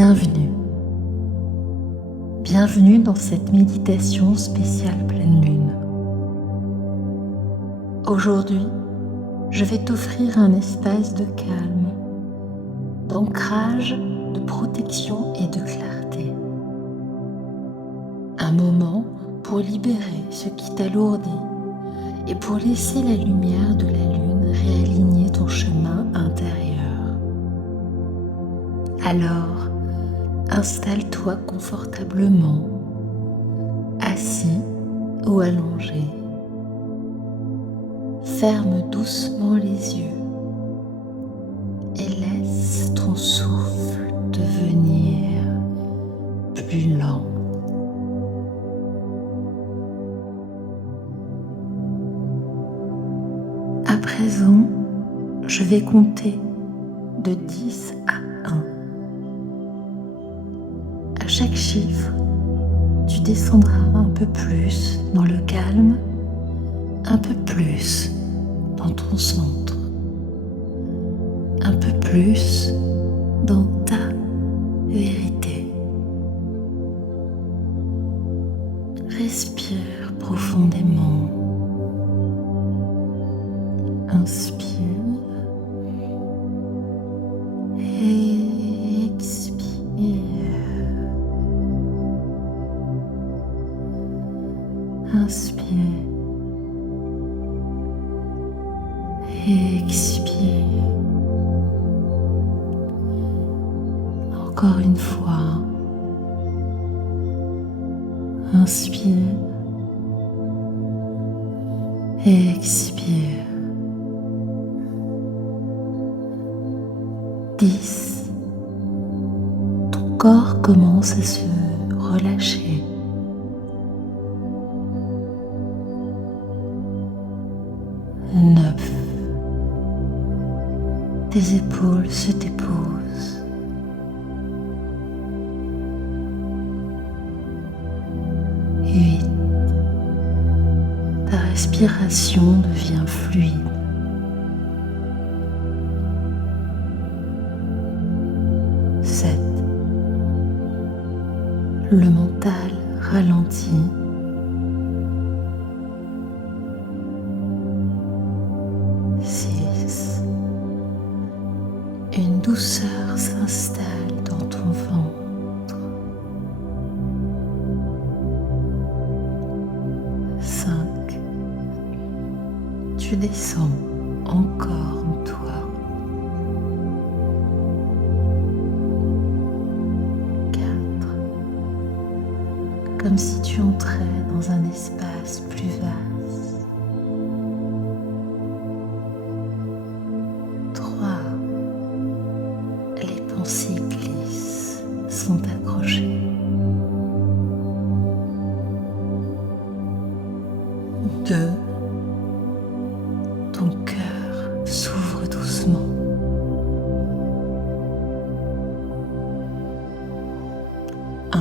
Bienvenue. Bienvenue dans cette méditation spéciale pleine lune. Aujourd'hui, je vais t'offrir un espace de calme, d'ancrage, de protection et de clarté. Un moment pour libérer ce qui t'alourdit et pour laisser la lumière de la lune réaligner ton chemin intérieur. Alors, installe-toi confortablement, assis ou allongé. Ferme doucement les yeux et laisse ton souffle devenir plus lent. À présent, je vais compter de 10 à 1. À chaque chiffre, tu descendras un peu plus dans le calme, un peu plus dans ton centre, un peu plus dans ta vérité. Respire profondément. Inspire et expire. Inspire et expire. Encore une fois. Inspire et expire. 10. Ton corps commence à se relâcher. 9. Tes épaules se déposent. 8. Ta respiration devient fluide. 7. Le mental ralentit. 6. Une douceur s'installe dans ton ventre. 5. Tu descends encore en toi. 4. Comme si tu entrais dans un espace plus vaste. 3. Les pensées glissent, sont accrochées. 2. Ton cœur s'ouvre doucement. 1.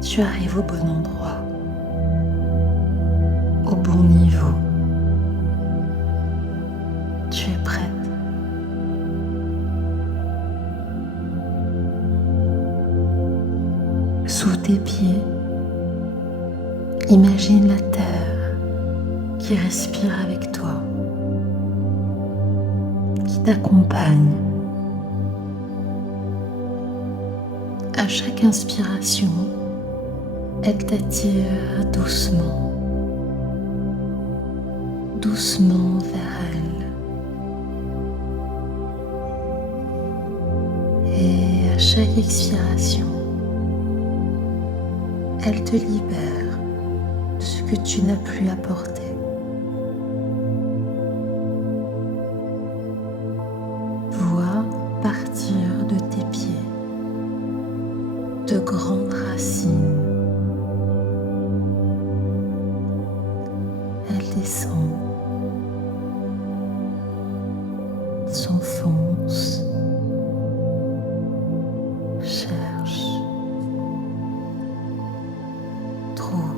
Tu arrives au bon endroit, au bon niveau. Tu es prête. Sous tes pieds, imagine la terre qui respire avec toi, qui t'accompagne. À chaque inspiration, elle t'attire doucement, doucement vers elle. Et à chaque expiration, elle te libère de ce que tu n'as plus à porter. Vois partir de tes pieds de grandes racines. Elles descendent, s'enfoncent, cherchent, trouvent.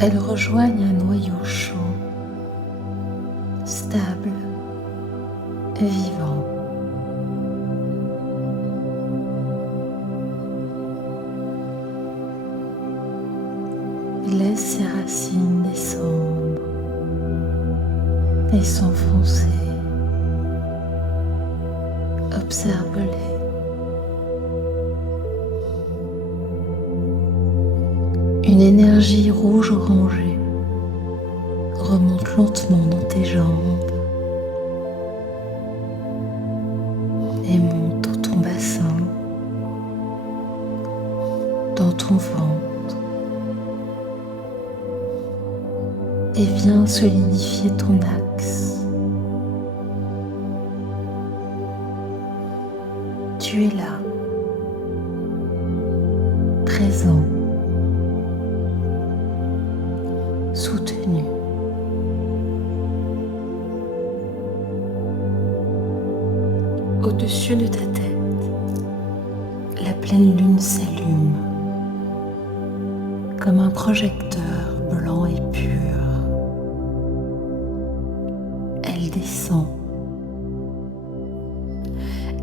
Elles rejoignent un noyau chaud, stable vivant. Laisse ses racines descendre et s'enfoncer. Observe-les. Une énergie rouge-orangée remonte lentement dans tes jambes et monte dans ton bassin, dans ton ventre et vient solidifier ton axe. Tu es là, présent, soutenu. Au-dessus de ta tête, la pleine lune s'allume comme un projecteur blanc et pur. Elle descend.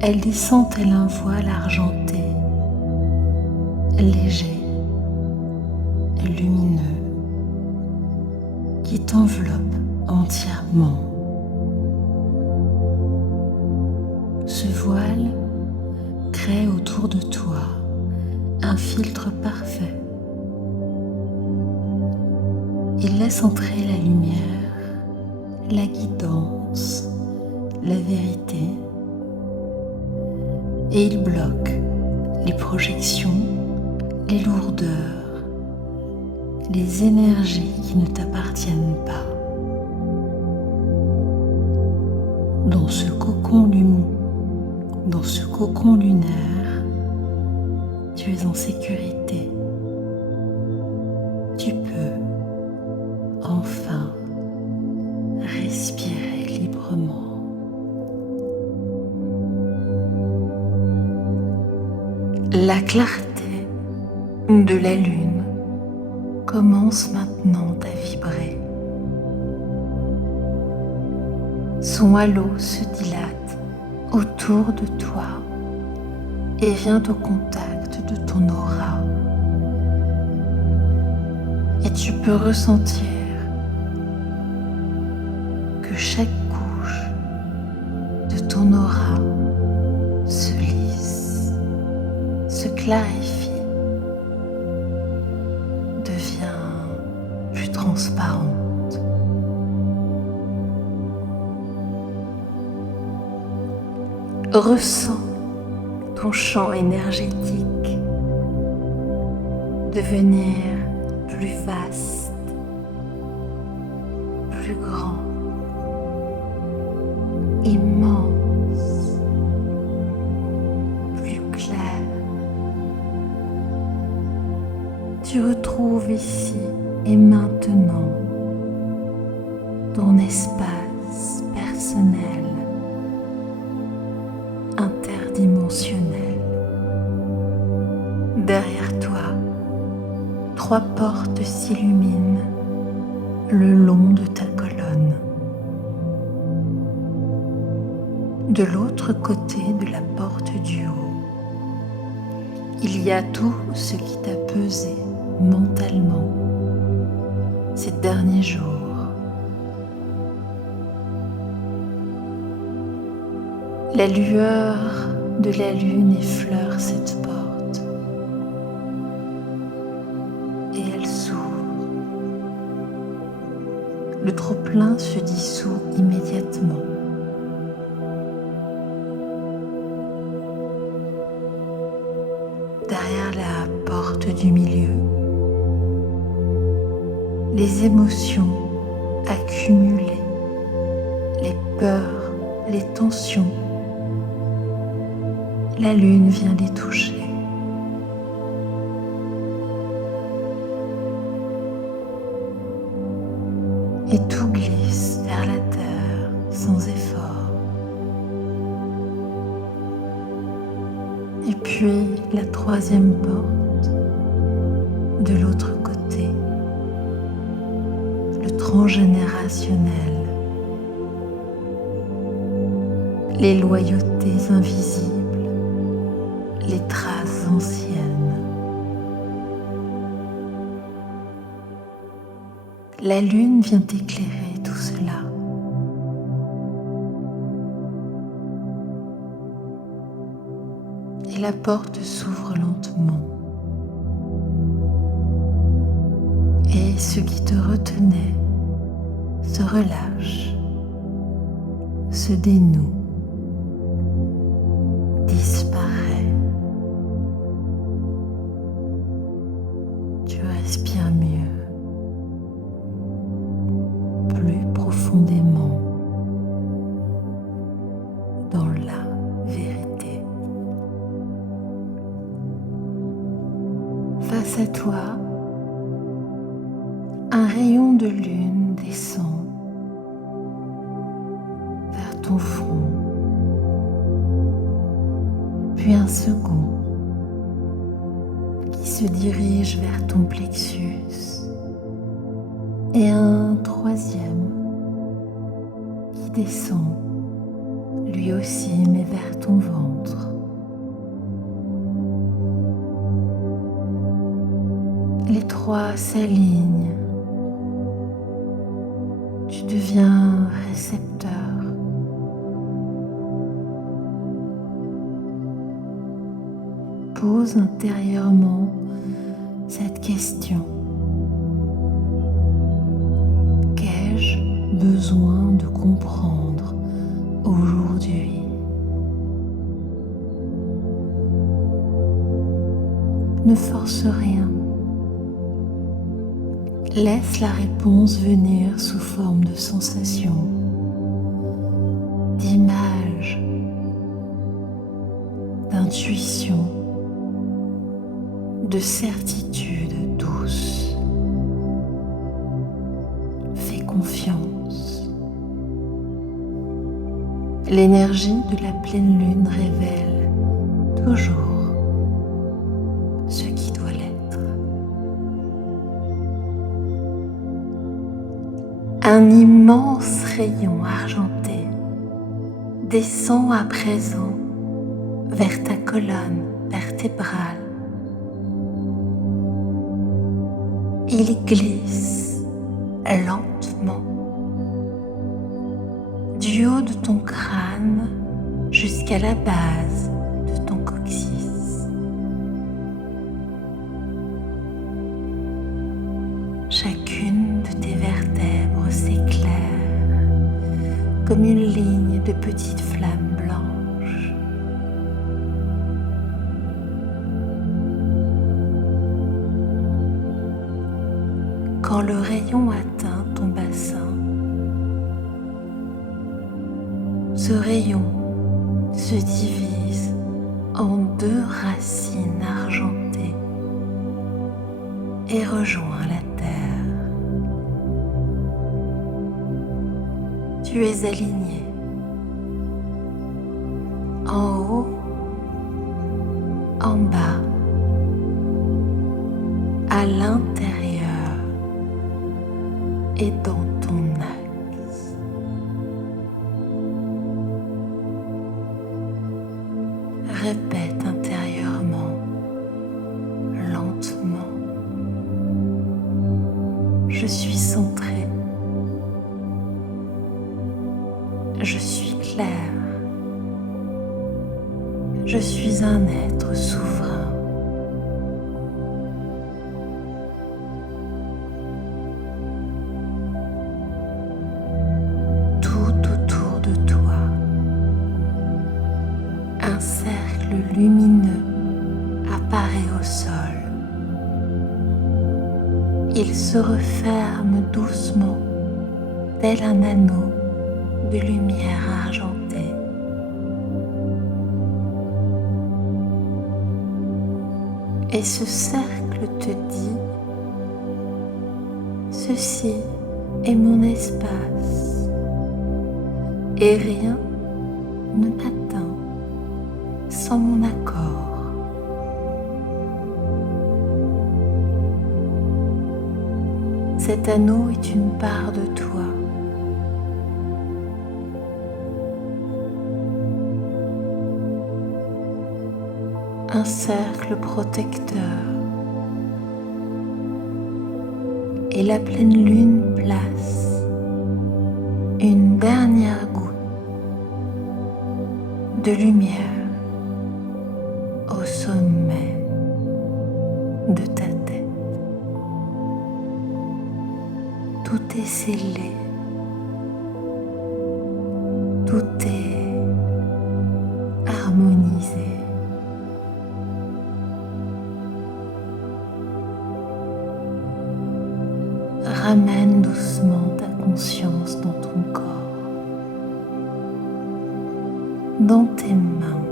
Elle descend tel un voile argenté, léger, lumineux, qui t'enveloppe entièrement. Ce voile crée autour de toi un filtre parfait. Il laisse entrer la lumière, la guidance, la vérité, et il bloque les projections, les lourdeurs, les énergies qui ne t'appartiennent pas. Dans ce cocon lunaire, tu es en sécurité. Tu peux enfin respirer librement. La clarté de la lune commence maintenant à vibrer. Son halo se dilate autour de toi et vient au contact de ton aura. Et tu peux ressentir que chaque couche de ton aura se lisse, se clarifie, devient plus transparente. Ressens ton champ énergétique devenir plus vaste, plus grand, immense, plus clair. Tu retrouves ici et maintenant ton espace personnel, interdimensionnel. Derrière toi, 3 portes s'illuminent le long de ta colonne. De l'autre côté de la porte du haut, il y a tout ce qui t'a pesé mentalement ces derniers jours. La lueur de la lune effleure cette porte et elle s'ouvre. Le trop-plein se dissout immédiatement. Derrière la porte du milieu, les émotions accumulées, les peurs, les tensions, la lune vient les toucher. Et tout glisse vers la terre sans effort. Et puis la 3e porte, de l'autre côté, le transgénérationnel, les loyautés invisibles, les traces anciennes. La lune vient éclairer tout cela. Et la porte s'ouvre lentement. Et ce qui te retenait se relâche, se dénoue, disparaît. Tu respires mieux, plus profondément dans la vérité. Face à toi, un rayon de lune descend vers ton front, puis un second qui se dirige vers ton plexus et un troisième qui descend lui aussi mais vers ton ventre. Les trois s'alignent. Tu deviens récepteur. Pose intérieurement cette question. Qu'ai-je besoin de comprendre aujourd'hui? Ne force rien. Laisse la réponse venir sous forme de sensations, d'images, d'intuition, de certitude douce. Fais confiance. L'énergie de la pleine lune révèle toujours ce qui doit l'être. Un immense rayon argenté descend à présent vers ta colonne vertébrale. Il glisse lentement du haut de ton crâne jusqu'à la base de ton coccyx. Chacune de tes vertèbres s'éclaire comme une ligne de petites flammes blanches. Quand le rayon atteint ton bassin, ce rayon se divise en deux racines argentées et rejoint la terre. Tu es aligné en haut, en bas, à l'intérieur et dans ton axe. Répète intérieurement, lentement. Je suis centré. Je suis clair. Je suis un être souverain. Tout autour de toi, un cercle lumineux apparaît au sol. Il se referme doucement, tel un anneau de lumière argentée. Et ce cercle te dit: ceci est mon espace et rien ne m'atteint sans mon accord. Cet anneau est une part de toi. un cercle protecteur et la pleine lune place une dernière goutte de lumière au sommet de ta tête. Tout est scellé, tout est harmonisé. Ramène doucement ta conscience dans ton corps, dans tes mains,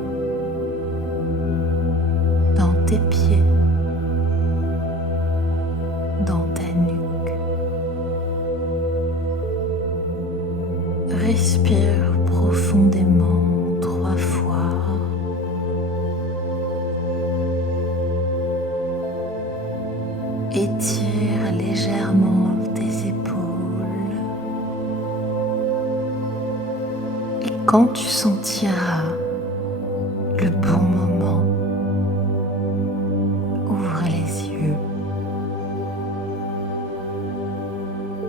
dans tes pieds, dans ta nuque. Respire profondément 3 fois. Étire légèrement tes épaules. Et quand tu sentiras le bon moment, ouvre les yeux.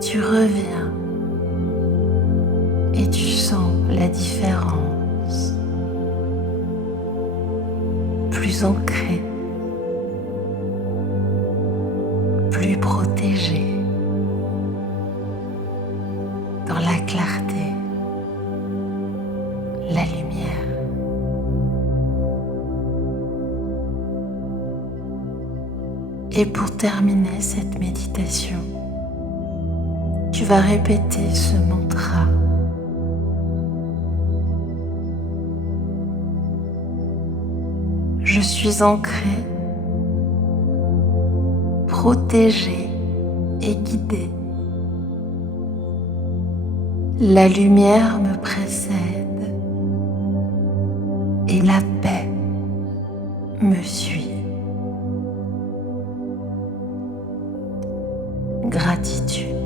Tu reviens et tu sens la différence. Plus ancrée, plus protégée, dans la clarté, la lumière. Et pour terminer cette méditation, tu vas répéter ce mantra. Je suis ancrée, protégée et guidée. La lumière me précède et la paix me suit. Gratitude.